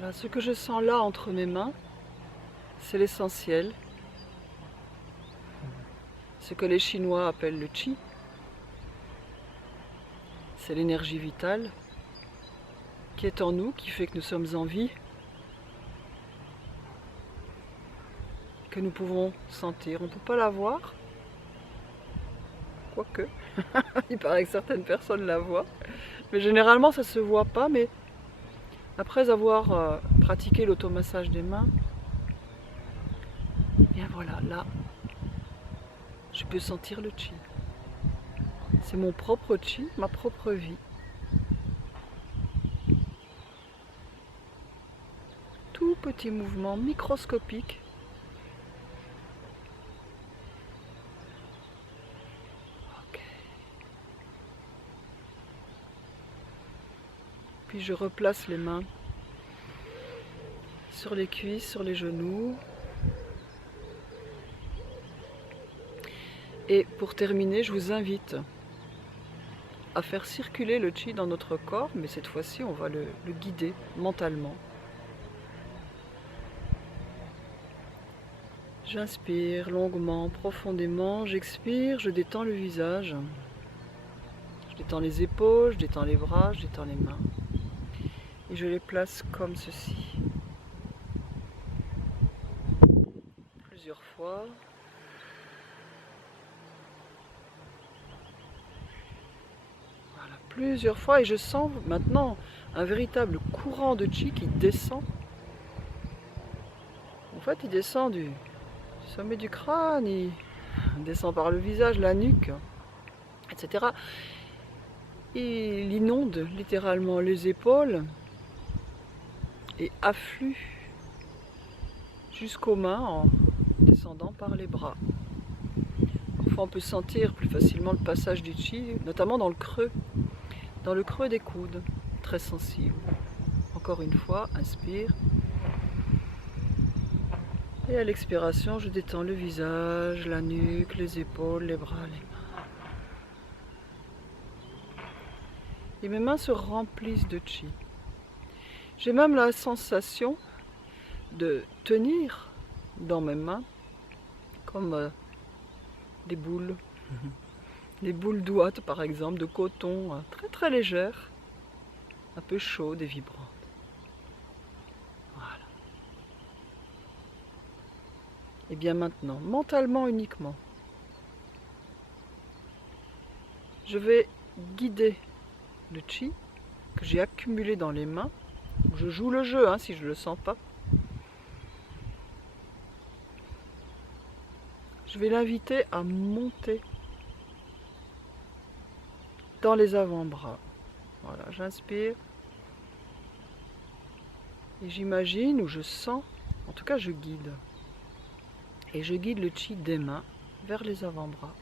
Voilà, ce que je sens là entre mes mains, c'est l'essentiel. Ce que les Chinois appellent le qi. C'est l'énergie vitale qui est en nous, qui fait que nous sommes en vie, que nous pouvons sentir. On ne peut pas la voir, quoique, il paraît que certaines personnes la voient, mais généralement ça ne se voit pas. Mais après avoir pratiqué l'automassage des mains, bien voilà, là, je peux sentir le qi. C'est mon propre qi, ma propre vie. Tout petit mouvement microscopique. Ok. Puis je replace les mains sur les cuisses, sur les genoux. Et pour terminer, je vous invite à faire circuler le qi dans notre corps, mais cette fois-ci, on va le guider mentalement. J'inspire longuement, profondément, j'expire, je détends le visage. Je détends les épaules, je détends les bras, je détends les mains. Et je les place comme ceci. Plusieurs fois. Voilà, plusieurs fois. Et je sens maintenant un véritable courant de qi qui descend. En fait, il descend du sommet du crâne, il descend par le visage, la nuque, etc. Il inonde littéralement les épaules et afflue jusqu'aux mains en descendant par les bras. Parfois on peut sentir plus facilement le passage du qi, notamment dans le creux des coudes, très sensible. Encore une fois, inspire. Et à l'expiration, je détends le visage, la nuque, les épaules, les bras, les mains. Et mes mains se remplissent de qi. J'ai même la sensation de tenir dans mes mains comme des boules. Des boules d'ouate par exemple, de coton, très très légères, un peu chaudes et vibrantes. Voilà. Et bien maintenant, mentalement uniquement, je vais guider le qi que j'ai accumulé dans les mains. Je joue le jeu si je ne le sens pas. Je vais l'inviter à monter dans les avant-bras. Voilà, j'inspire. Et j'imagine ou je sens, en tout cas je guide. Et je guide le qi des mains vers les avant-bras.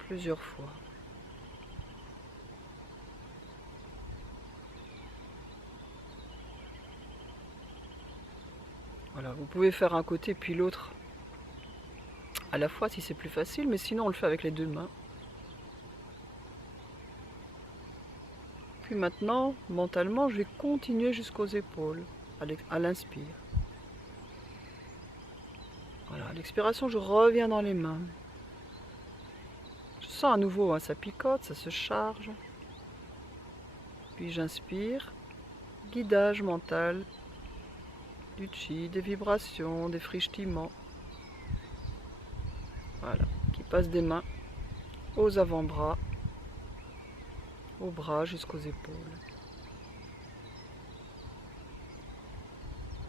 Plusieurs fois. Voilà, vous pouvez faire un côté puis l'autre à la fois si c'est plus facile, mais sinon on le fait avec les deux mains. Puis maintenant, mentalement, je vais continuer jusqu'aux épaules, à l'inspire. Voilà, à l'expiration, je reviens dans les mains. Je sens à nouveau, ça picote, ça se charge. Puis j'inspire, guidage mental, du qi, des vibrations, des frichements. Voilà, qui passe des mains aux avant-bras, aux bras jusqu'aux épaules.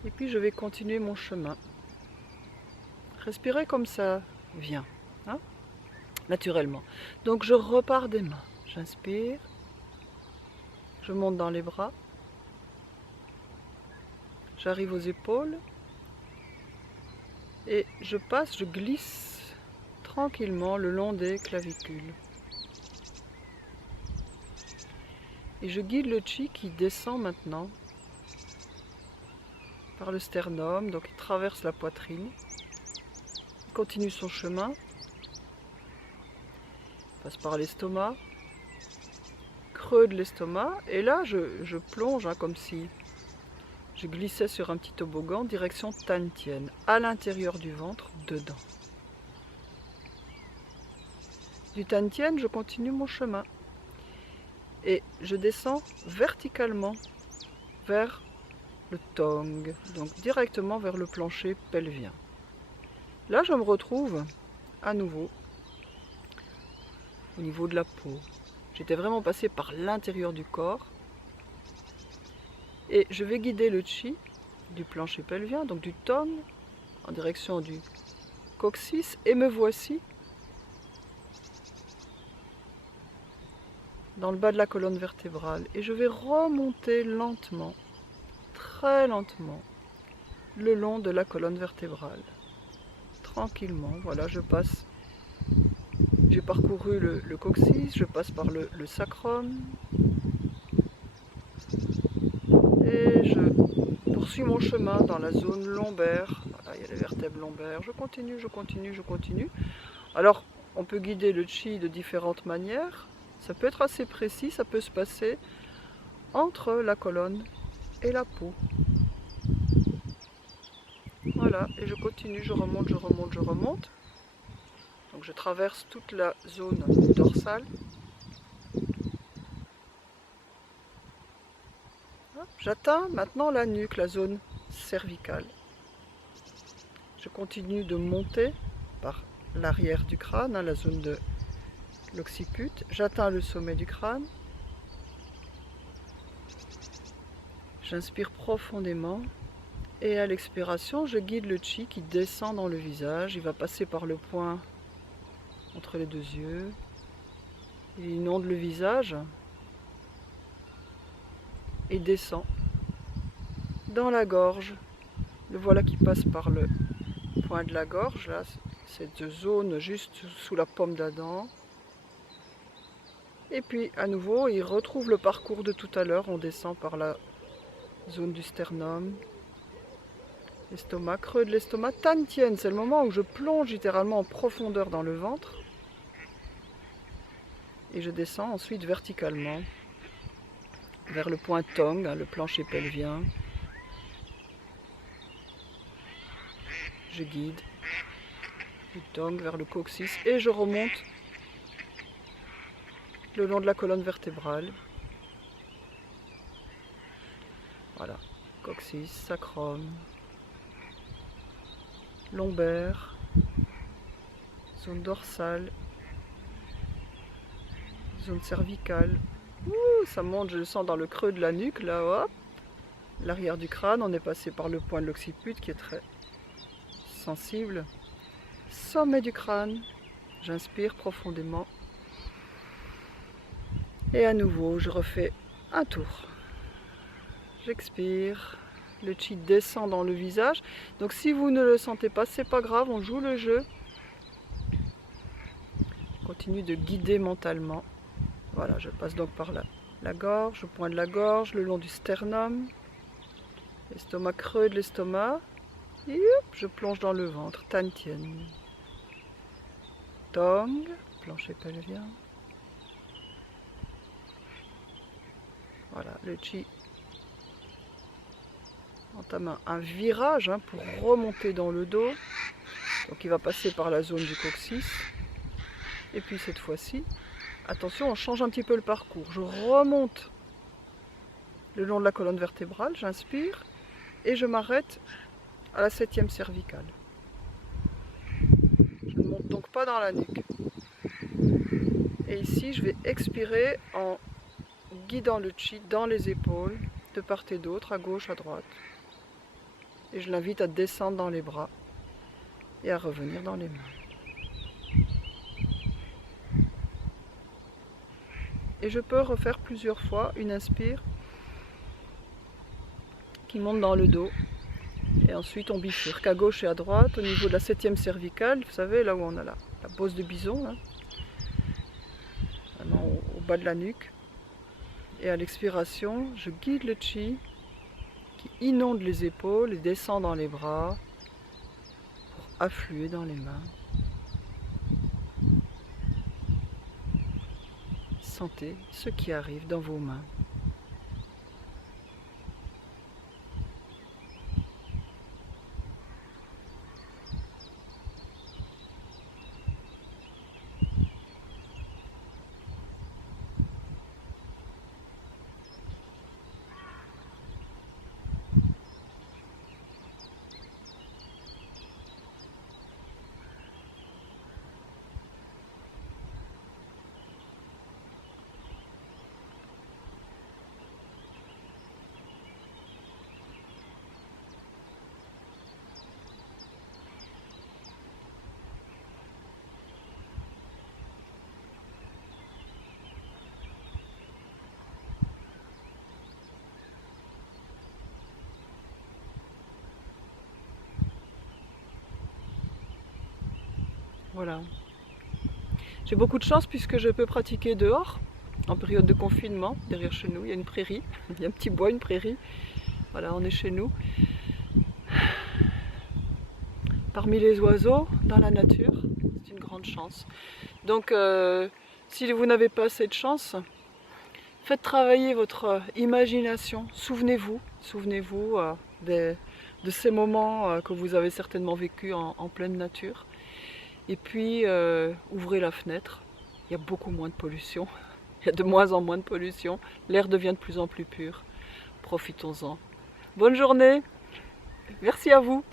Et puis je vais continuer mon chemin. Respirez comme ça vient, naturellement. Donc je repars des mains. J'inspire, je monte dans les bras, j'arrive aux épaules et je passe, je glisse tranquillement le long des clavicules. Et je guide le qi qui descend maintenant par le sternum, donc il traverse la poitrine, il continue son chemin, passe par l'estomac, creux de l'estomac. Et là, je plonge, hein, comme si je glissais sur un petit toboggan, direction Tantien, à l'intérieur du ventre, dedans. Du Tantien, je continue mon chemin. Et je descends verticalement vers le Tong, donc directement vers le plancher pelvien. Là, je me retrouve à nouveau au niveau de la peau. J'étais vraiment passée par l'intérieur du corps. Et je vais guider le chi du plancher pelvien, donc du Tong, en direction du coccyx. Et me voici dans le bas de la colonne vertébrale. Et je vais remonter lentement, très lentement, le long de la colonne vertébrale. Tranquillement, voilà, je passe. J'ai parcouru le coccyx, je passe par le sacrum. Et je poursuis mon chemin dans la zone lombaire. Voilà, il y a les vertèbres lombaires. Je continue, je continue, je continue. Alors, on peut guider le chi de différentes manières. Ça peut être assez précis, ça peut se passer entre la colonne et la peau. Voilà, et je continue, je remonte, je remonte, je remonte. Donc je traverse toute la zone dorsale. J'atteins maintenant la nuque, la zone cervicale. Je continue de monter par l'arrière du crâne, hein, la zone de l'occiput. J'atteins le sommet du crâne. J'inspire profondément. Et à l'expiration, je guide le chi qui descend dans le visage. Il va passer par le point entre les deux yeux. Il inonde le visage. Et descend dans la gorge. Le voilà qui passe par le point de la gorge, là, cette zone juste sous la paume d'Adam. Et puis à nouveau, il retrouve le parcours de tout à l'heure. On descend par la zone du sternum. L'estomac, creux de l'estomac, Tantien, c'est le moment où je plonge littéralement en profondeur dans le ventre. Et je descends ensuite verticalement vers le point Tong, hein, le plancher pelvien. Je guide du Tong vers le coccyx et je remonte le long de la colonne vertébrale. Voilà, coccyx, sacrum, lombaire, zone dorsale, zone cervicale. Ouh, ça monte, je le sens dans le creux de la nuque, là, hop. L'arrière du crâne, on est passé par le point de l'occiput qui est très sensible. Sommet du crâne, j'inspire profondément. Et à nouveau, je refais un tour. J'expire, le chi descend dans le visage. Donc si vous ne le sentez pas, c'est pas grave, on joue le jeu. Je continue de guider mentalement. Voilà, je passe donc par la gorge, le point de la gorge, le long du sternum, l'estomac, creux de l'estomac. Et hop, je plonge dans le ventre, Tantien. Tong, plancher pelvien. Voilà, le chi entame un virage, hein, pour remonter dans le dos. Donc il va passer par la zone du coccyx. Et puis cette fois-ci, attention, on change un petit peu le parcours. Je remonte le long de la colonne vertébrale, j'inspire et je m'arrête à la 7e cervicale. Je ne monte donc pas dans la nuque. Et ici, je vais expirer en guidant le chi dans les épaules, de part et d'autre, à gauche, à droite. Et je l'invite à descendre dans les bras et à revenir dans les mains. Et je peux refaire plusieurs fois une inspire qui monte dans le dos. Et ensuite on bifurque à gauche et à droite au niveau de la 7e cervicale. Vous savez, là où on a la bosse de bison, là. Vraiment au bas de la nuque. Et à l'expiration, je guide le chi qui inonde les épaules et descend dans les bras pour affluer dans les mains. sentez ce qui arrive dans vos mains. Voilà. J'ai beaucoup de chance puisque je peux pratiquer dehors, en période de confinement, derrière chez nous. Il y a une prairie, il y a un petit bois, une prairie. Voilà, on est chez nous. Parmi les oiseaux, dans la nature, c'est une grande chance. Donc, si vous n'avez pas cette chance, faites travailler votre imagination. Souvenez-vous de ces moments que vous avez certainement vécu en pleine nature. Et puis, ouvrez la fenêtre. Il y a beaucoup moins de pollution. Il y a de moins en moins de pollution. L'air devient de plus en plus pur. Profitons-en. Bonne journée. Merci à vous.